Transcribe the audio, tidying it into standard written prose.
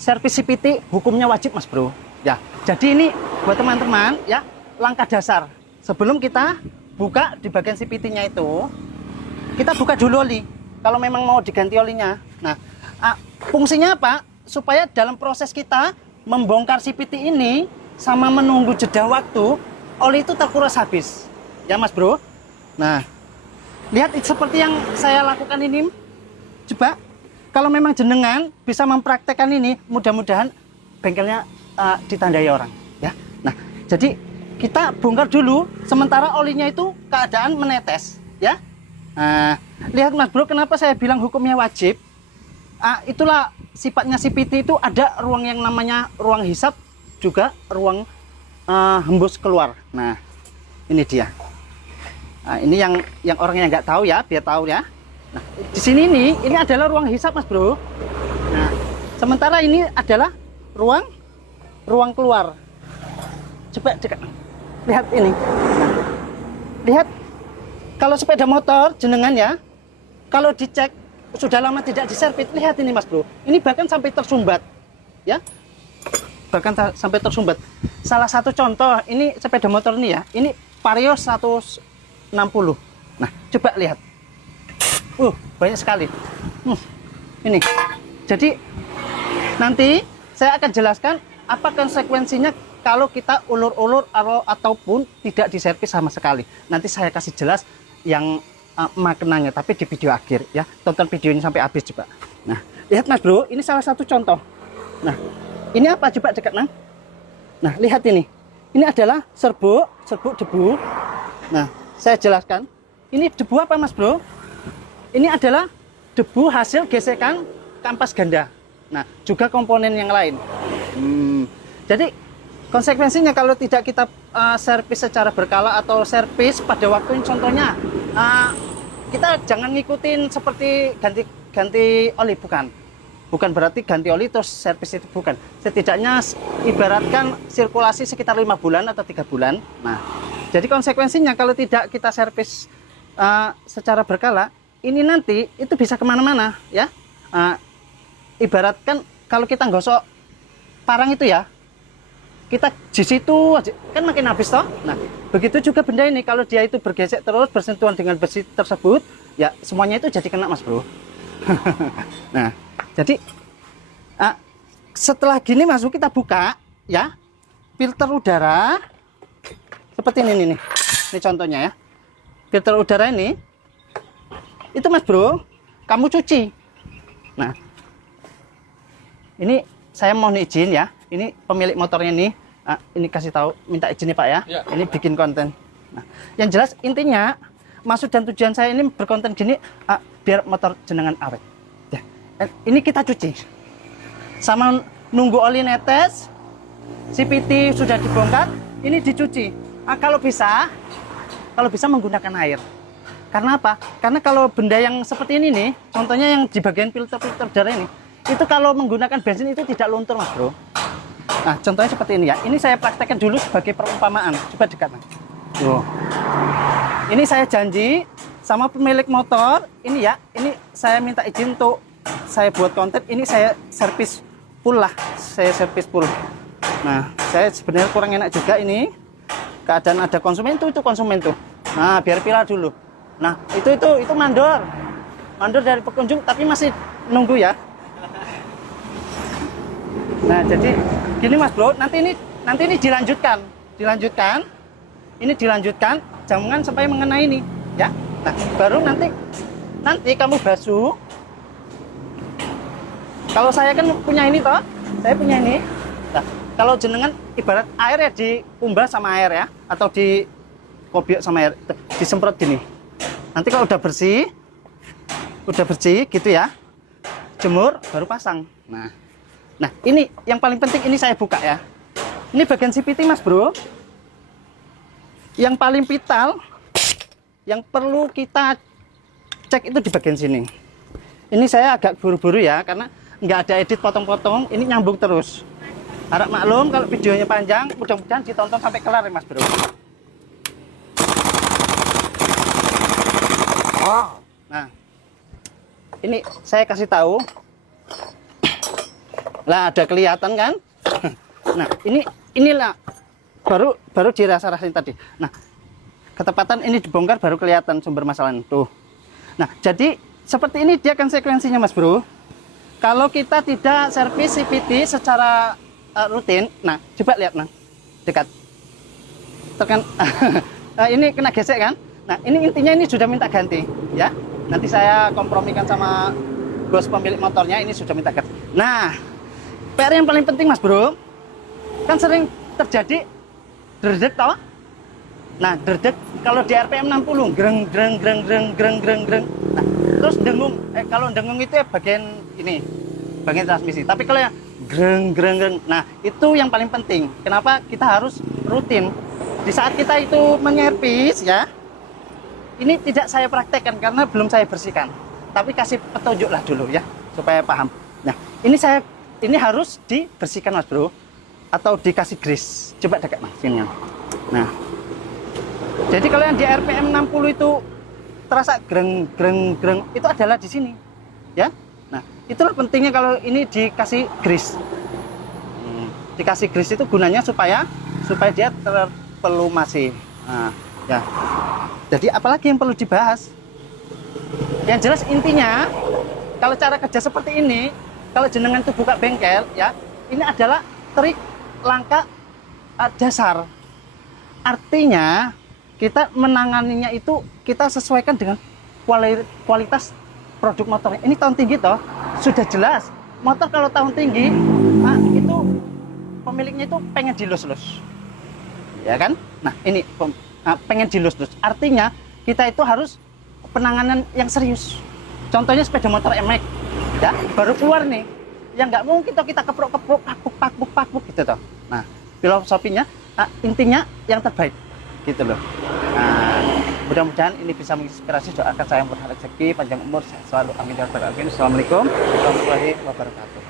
servis CVT hukumnya wajib Mas Bro. Ya, jadi ini buat teman-teman ya, langkah dasar sebelum kita buka di bagian CVT-nya itu, kita buka dulu oli. Kalau memang mau diganti olinya. Nah, fungsinya apa? Supaya dalam proses kita membongkar CVT ini sama menunggu jeda waktu, oli itu terkuras habis. Ya Mas Bro. Nah, lihat seperti yang saya lakukan ini. Coba kalau memang jenengan bisa mempraktekkan ini, mudah-mudahan bengkelnya ditandai orang ya. Nah, jadi kita bongkar dulu sementara olinya itu keadaan menetes ya. Lihat Mas Bro, kenapa saya bilang hukumnya wajib? Itulah sifatnya CVT itu, ada ruang yang namanya ruang hisap, juga ruang hembus keluar. Nah, ini dia. Ini yang orang yang nggak tahu ya, biar tahu ya. Nah, di sini ini adalah ruang hisap Mas Bro. Nah, sementara ini adalah ruang keluar. Coba dekat. Lihat ini. Nah, lihat kalau sepeda motor jenengan ya, kalau dicek sudah lama tidak diservis, lihat ini Mas Bro. Ini bahkan sampai tersumbat. Ya. Bahkan sampai tersumbat. Salah satu contoh ini sepeda motor ini ya. Ini Vario 160. Nah, coba lihat. Banyak sekali. Ini. Jadi nanti saya akan jelaskan apa konsekuensinya kalau kita ulur-ulur ataupun tidak diservis sama sekali. Nanti saya kasih jelas yang maknanya, tapi di video akhir ya. Tonton videonya sampai habis coba. Nah, lihat Mas Bro, ini salah satu contoh. Nah, ini apa coba dekat nang? Nah, lihat ini. Ini adalah serbuk debu. Nah, saya jelaskan. Ini debu apa Mas Bro? Ini adalah debu hasil gesekan kampas ganda. Nah, juga komponen yang lain. Jadi konsekuensinya kalau tidak kita servis secara berkala atau servis pada waktu ini, contohnya kita jangan ngikutin seperti ganti oli, bukan berarti ganti oli terus servis, itu bukan. Setidaknya ibaratkan sirkulasi sekitar 5 bulan atau 3 bulan. Nah, jadi konsekuensinya kalau tidak kita servis secara berkala, ini nanti itu bisa kemana-mana ya. Ibaratkan kalau kita gosok parang itu ya, kita di situ kan makin habis toh. Nah, begitu juga benda ini, kalau dia itu bergesek terus, bersentuhan dengan besi tersebut, ya semuanya itu jadi kena Mas Bro. Nah, jadi setelah gini masuk, kita buka ya filter udara seperti ini nih. Ini contohnya ya. Filter udara ini itu Mas Bro, kamu cuci. Nah, ini saya mohon izin ya. Ini pemilik motornya nih. Ini kasih tahu, minta izin nih Pak ya. Ini bikin konten. Nah, yang jelas intinya maksud dan tujuan saya ini berkonten gini, biar motor jenengan awet. Ya. Ini kita cuci. Sama nunggu oli netes, CVT sudah dibongkar, ini dicuci. Kalau bisa menggunakan air. Karena apa? Karena kalau benda yang seperti ini nih, contohnya yang di bagian filter udara ini, itu kalau menggunakan bensin itu tidak luntur Mas Bro. Nah, contohnya seperti ini ya. Ini saya praktekkan dulu sebagai perumpamaan. Coba dekat. Tuh. Ini saya janji sama pemilik motor, ini ya, ini saya minta izin untuk saya buat konten, ini saya servis full lah. Saya servis full. Nah, saya sebenarnya kurang enak juga ini. Keadaan ada konsumen itu konsumen tuh. Nah, biar pilar dulu. Nah, itu mandor. Mandor dari pengunjung tapi masih nunggu ya. Nah, jadi gini Mas Bro, nanti ini dilanjutkan. Ini dilanjutkan, jangan sampai mengenai ini, ya. Nah, baru nanti kamu basuh. Kalau saya kan punya ini toh, saya punya ini. Nah, kalau jenengan ibarat air ya, dikumbah sama air ya, atau di kopiok sama air, disemprot gini. Nanti kalau udah bersih gitu ya, jemur baru pasang. Nah, ini yang paling penting, ini saya buka ya. Ini bagian CVT Mas Bro. Yang paling vital, yang perlu kita cek itu di bagian sini. Ini saya agak buru-buru ya, karena nggak ada edit potong-potong, ini nyambung terus. Harap maklum kalau videonya panjang, mudah-mudahan ditonton sampai kelar ya Mas Bro. Nah, ini saya kasih tahu. Lah ada kelihatan kan? Nah, inilah baru dirasa-rasain tadi. Nah, ketepatan ini dibongkar baru kelihatan sumber masalahnya tuh. Nah, jadi seperti ini dia konsekuensinya Mas Bro. Kalau kita tidak servis CVT secara rutin, nah coba lihat nah dekat. Tekan ini kena gesek kan? Nah, ini intinya ini sudah minta ganti ya. Nanti saya kompromikan sama bos pemilik motornya, ini sudah minta ganti. Nah, PR yang paling penting Mas Bro, kan sering terjadi derdek toh? Nah, derdek kalau di RPM 60 greng greng greng greng greng greng greng. Nah, terus dengung kalau dengung itu ya bagian ini, bagian transmisi. Tapi kalau yang greng greng greng, nah itu yang paling penting. Kenapa kita harus rutin? Di saat kita itu menyervis ya, ini tidak saya praktekkan karena belum saya bersihkan. Tapi kasih petunjuk lah dulu ya, supaya paham. Nah, ini harus dibersihkan Mas Bro, atau dikasih grease. Coba dekat Mas sini. Nah, jadi kalau yang di RPM 60 itu terasa greng greng greng, itu adalah di sini ya. Nah, itulah pentingnya kalau ini dikasih grease. Dikasih grease itu gunanya supaya dia terpelumasi. Nah, ya. Jadi apalagi yang perlu dibahas? Yang jelas intinya kalau cara kerja seperti ini, kalau jenengan itu buka bengkel ya, ini adalah trik langkah dasar. Artinya kita menanganinya itu kita sesuaikan dengan kualitas produk motornya. Ini tahun tinggi toh, sudah jelas. Motor kalau tahun tinggi, nah, itu pemiliknya itu pengen dilus-lus, ya kan? Nah ini pengen dilus-lus. Artinya kita itu harus penanganan yang serius. Contohnya sepeda motor MX, ya baru keluar nih, yang nggak mungkin toh kita keprok-keprok, pakbuk gitu toh. Nah filosofinya, intinya yang terbaik, gitu loh. Nah, mudah-mudahan ini bisa menginspirasi. Doakan saya murah rezeki, panjang umur, sehat selalu. Amin ya rabbal alamin. Assalamualaikum warahmatullahi wabarakatuh.